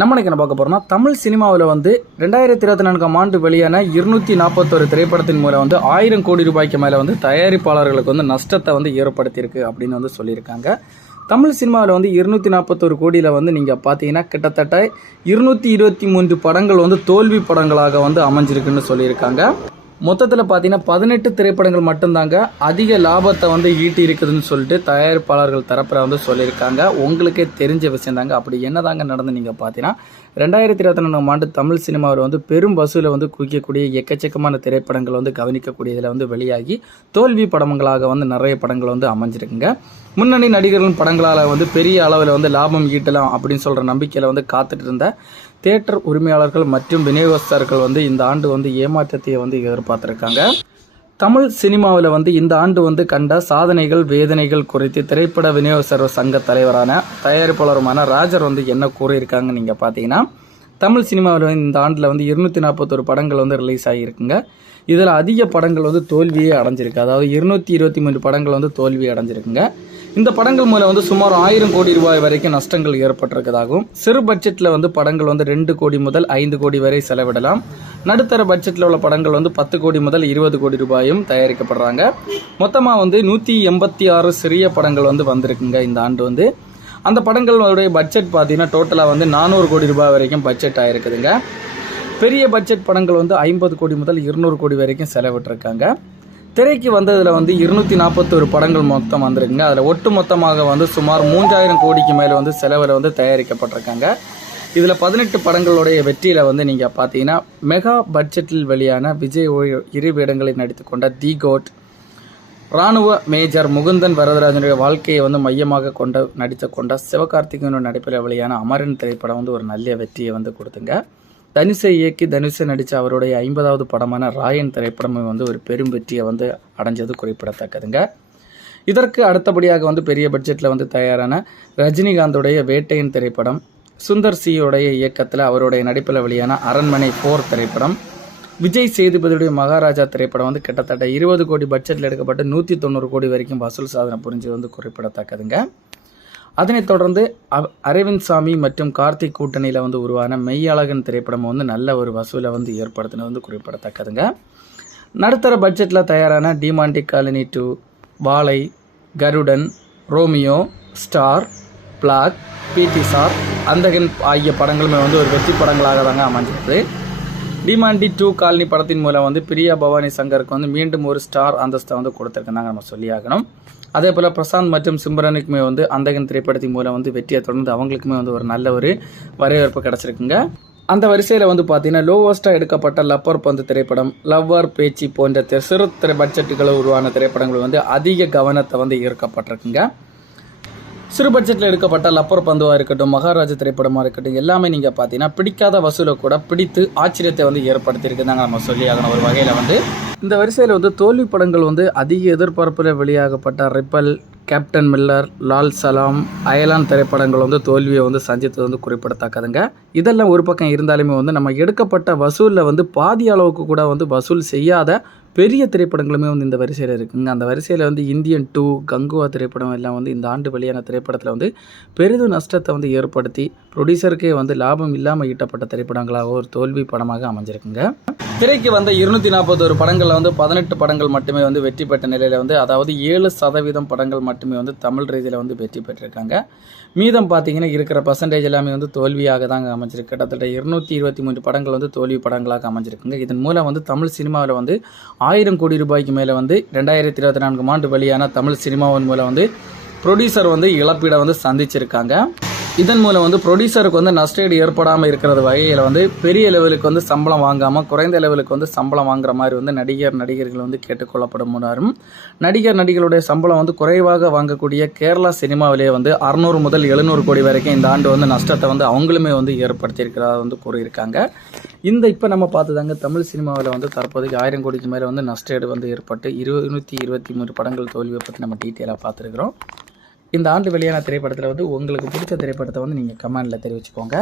நம்ம என்ன பார்க்க போறோம்னா தமிழ் சினிமாவில் வந்து 2024ஆம் ஆண்டு வெளியான 241 திரைப்படத்தின் மூலம் வந்து 1000 கோடி ரூபாய்க்கு மேலே வந்து தயாரிப்பாளர்களுக்கு வந்து நஷ்டத்தை வந்து ஏற்படுத்தியிருக்கு அப்படின்னு வந்து சொல்லியிருக்காங்க. தமிழ் சினிமாவில் வந்து 241 கோடியில் வந்து நீங்கள் பார்த்தீங்கன்னா கிட்டத்தட்ட 223 படங்கள் வந்து தோல்வி படங்களாக வந்து அமைஞ்சிருக்குன்னு சொல்லியிருக்காங்க. மொத்தத்தில் பார்த்தீங்கன்னா 18 திரைப்படங்கள் மட்டும்தாங்க அதிக லாபத்தை வந்து ஈட்டி இருக்குதுன்னு சொல்லிட்டு தயாரிப்பாளர்கள் தரப்பில் வந்து சொல்லியிருக்காங்க. உங்களுக்கே தெரிஞ்ச விஷயம் தாங்க. அப்படி என்னதாங்க நடந்து நீங்கள் பார்த்தீங்கன்னா 2024ஆம் ஆண்டு தமிழ் சினிமாவில் வந்து பெரும் வசூலை வந்து குவிக்கக்கூடிய எக்கச்சக்கமான திரைப்படங்கள் வந்து கவனிக்கக்கூடியதில் வந்து வெளியாகி தோல்வி படங்களாக வந்து நிறைய படங்கள் வந்து அமைஞ்சிருக்குங்க. முன்னணி நடிகர்களின் படங்களால் வந்து பெரிய அளவில் வந்து லாபம் ஈட்டலாம் அப்படின்னு சொல்கிற நம்பிக்கையில் வந்து காத்துட்டு இருந்த தியேட்டர் உரிமையாளர்கள் மற்றும் விநியோகஸ்தர்கள் வந்து இந்த ஆண்டு வந்து ஏமாற்றத்தை வந்து எதிர்பார்த்திருக்காங்க. தமிழ் சினிமாவில் வந்து இந்த ஆண்டு வந்து கண்ட சாதனைகள் வேதனைகள் குறித்து திரைப்பட விநியோகஸ்தர் சங்க தலைவரான தயாரிப்பாளருமான ராஜர் வந்து என்ன கூறியிருக்காங்க நீங்கள் பார்த்தீங்கன்னா, தமிழ் சினிமாவில் இந்த ஆண்டில் வந்து 241 படங்கள் வந்து ரிலீஸ் ஆகியிருக்குங்க. இதில் அதிக படங்கள் வந்து தோல்வியே அடைஞ்சிருக்கு. அதாவது 223 படங்கள் வந்து தோல்வி அடைஞ்சிருக்குங்க. இந்த படங்கள் மூலம் வந்து சுமார் 1000 கோடி ரூபாய் வரைக்கும் நஷ்டங்கள் ஏற்பட்டிருக்கதாகவும், சிறு பட்ஜெட்டில் வந்து படங்கள் வந்து 2 கோடி முதல் 5 கோடி வரை செலவிடலாம். நடுத்தர பட்ஜெட்டில் உள்ள படங்கள் வந்து 10 கோடி முதல் 20 கோடி ரூபாயும் தயாரிக்கப்படுறாங்க. மொத்தமாக வந்து 186 சிறிய படங்கள் வந்து வந்திருக்குங்க இந்த ஆண்டு வந்து. அந்த படங்களுடைய பட்ஜெட் பார்த்தீங்கன்னா டோட்டலாக வந்து 400 கோடி ரூபாய் வரைக்கும் பட்ஜெட் ஆகிருக்குதுங்க. பெரிய பட்ஜெட் படங்கள் வந்து 50 கோடி முதல் 200 கோடி வரைக்கும் செலவிட்டிருக்காங்க. திரைக்கு வந்ததில் வந்து 241 படங்கள் மொத்தம் வந்திருக்குங்க. அதில் ஒட்டு மொத்தமாக வந்து சுமார் 3000 கோடிக்கு மேலே வந்து செலவில் வந்து தயாரிக்கப்பட்டிருக்காங்க. இதில் 18 படங்களுடைய வெற்றியில் வந்து நீங்கள் பார்த்தீங்கன்னா மெகா பட்ஜெட்டில் வெளியான விஜய் இரு வேடங்களில் நடித்து கொண்ட தி கோட், இராணுவ மேஜர் முகுந்தன் வரதராஜனுடைய வாழ்க்கையை வந்து மையமாக நடித்து கொண்ட சிவகார்த்திகேயன் நடிப்பில் வெளியான அமரன் திரைப்படம் வந்து ஒரு நல்ல வெற்றியை வந்து கொடுத்துங்க. தனுஷை இயக்கி தனுஷை நடித்த அவருடைய 50வது படமான ராயன் திரைப்படமும் வந்து ஒரு பெரும் வெற்றியை வந்து அடைஞ்சது குறிப்பிடத்தக்கதுங்க. இதற்கு அடுத்தபடியாக வந்து பெரிய பட்ஜெட்டில் வந்து தயாரான ரஜினிகாந்தோடைய வேட்டையின் திரைப்படம், சுந்தர் சியோடைய இயக்கத்தில் அவருடைய நடிப்பில் வெளியான அரண்மனை 4 திரைப்படம், விஜய் சேதுபதியுடைய மகாராஜா திரைப்படம் வந்து கிட்டத்தட்ட 20 கோடி பட்ஜெட்டில் எடுக்கப்பட்டு 190 கோடி வரைக்கும் வசூல் சாதனை புரிஞ்சு வந்து குறிப்பிடத்தக்கதுங்க. அதனைத் தொடர்ந்து அரவிந்த் சாமி மற்றும் கார்த்திக் கூட்டணியில் வந்து உருவான மெய்யழகன் திரைப்படம் வந்து நல்ல ஒரு வசூலை வந்து ஏற்படுத்தினது வந்து குறிப்பிடத்தக்கதுங்க. நடுத்தர பட்ஜெட்டில் தயாரான டிமாண்டிக் காலனி 2, வாழை, கருடன், ரோமியோ, ஸ்டார், பிளாக், பிடி சார், அந்தகன் ஆகிய படங்களுமே வந்து ஒரு வெற்றி படங்களாக தாங்க அமைஞ்சிருக்கு. டிமாண்டி 2 காலனி படத்தின் மூலம் வந்து பிரியா பவானி சங்கருக்கு வந்து மீண்டும் ஒரு ஸ்டார் அந்தஸ்தை வந்து கொடுத்துருக்குனாங்க நம்ம சொல்லியாகணும். அதே போல் பிரசாந்த் மற்றும் சிம்ரனுக்குமே வந்து அந்தகன் திரைப்படத்தின் மூலம் வந்து வெற்றியை தொடர்ந்து அவங்களுக்குமே வந்து ஒரு நல்ல ஒரு வரவேற்பு கிடச்சிருக்குங்க. அந்த வரிசையில் வந்து பார்த்தீங்கன்னா லோவஸ்ட்டாக எடுக்கப்பட்ட லப்பர் பந்து திரைப்படம், லவ்வர் பேச்சு போன்ற சிறு பட்ஜெட்டுகளை உருவான திரைப்படங்கள் வந்து அதிக கவனத்தை வந்து ஈர்க்கப்பட்டிருக்குங்க. சிறு பட்ஜெட்டில் எடுக்கப்பட்ட லப்பர் பந்துவாக இருக்கட்டும், மகாராஜா திரைப்படமாக இருக்கட்டும், எல்லாமே நீங்கள் பார்த்தீங்கன்னா பிடிக்காத வசூலை கூட பிடித்து ஆச்சரியத்தை வந்து ஏற்படுத்தியிருக்குதாங்க நம்ம சொல்லியாகணும். ஒரு வகையில் வந்து இந்த வரிசையில் வந்து தோல்வி படங்கள் வந்து அதிக எதிர்பார்ப்பில் வெளியாகப்பட்ட ripple, captain Miller, Lal Salaam, அயலான் திரைப்படங்கள் வந்து தோல்வியை வந்து சந்தித்தது வந்து குறிப்பிடத்தக்கதுங்க. இதெல்லாம் ஒரு பக்கம் இருந்தாலுமே வந்து நம்ம எடுக்கப்பட்ட வசூலில் வந்து பாதி அளவுக்கு கூட வந்து வசூல் செய்யாத பெரிய திரைப்படங்களுமே வந்து இந்த வரிசையில் இருக்குங்க. அந்த வரிசையில் வந்து இந்தியன் 2, கங்குவா திரைப்படம் எல்லாம் வந்து இந்த ஆண்டு வெளியான திரைப்படத்தில் வந்து பெரிதும் நஷ்டத்தை வந்து ஏற்படுத்தி ப்ரொடியூசருக்கே வந்து லாபம் இல்லாமல் ஈட்டப்பட்ட திரைப்படங்களாக ஒரு தோல்வி படமாக அமைஞ்சிருக்குங்க. திரைக்கு வந்த 241 படங்களில் வந்து 18 படங்கள் மட்டுமே வந்து வெற்றி பெற்ற நிலையில் வந்து, அதாவது 7% படங்கள் மட்டுமே வந்து தமிழ் ரீதியில் வந்து வெற்றி பெற்றிருக்காங்க. மீதம் பார்த்தீங்கன்னா இருக்கிற பர்சன்டேஜ் எல்லாமே வந்து தோல்வியாக தாங்க அமைஞ்சிருக்கு. கிட்டத்தட்ட 223 படங்கள் வந்து தோல்வி படங்களாக அமைஞ்சிருக்குங்க. இதன் மூலம் வந்து தமிழ் சினிமாவில் வந்து 1000 கோடி ரூபாய்க்கு மேலே வந்து 2024ஆம் ஆண்டு வெளியான தமிழ் சினிமாவின் மூலம் வந்து ப்ரொடியூசர் வந்து இழப்பீடை வந்து சந்திச்சிருக்காங்க. இதன் மூலம் வந்து ப்ரொடியூசருக்கு வந்து நஷ்டஈடு ஏற்படாமல் இருக்கிறது வகையில் வந்து பெரிய லெவலுக்கு வந்து சம்பளம் வாங்காமல் குறைந்த லெவலுக்கு வந்து சம்பளம் வாங்குற மாதிரி வந்து நடிகர்கள் வந்து கேட்டுக்கொள்ளப்படும். நடிகர்களுடைய சம்பளம் வந்து குறைவாக வாங்கக்கூடிய கேரளா சினிமாவிலே வந்து 600 முதல் 700 கோடி வரைக்கும் இந்த ஆண்டு வந்து நஷ்டத்தை வந்து அவங்களுமே வந்து ஏற்படுத்தியிருக்கிறதா வந்து கூறியிருக்காங்க. இப்போ நம்ம பார்த்துதாங்க தமிழ் சினிமாவில் வந்து தற்போதைக்கு 1000 கோடிக்கு மேலே வந்து நஷ்டஈடு வந்து ஏற்பட்டு 223 படங்கள் தோல்வியை பற்றி நம்ம டீட்டெயிலாக பார்த்துருக்குறோம். இந்த ஆண்டு வெளியான திரைப்படத்தில் வந்து உங்களுக்கு பிடிச்ச திரைப்படத்தை வந்து நீங்கள் கமெண்டில் தெரிவிச்சுக்கோங்க.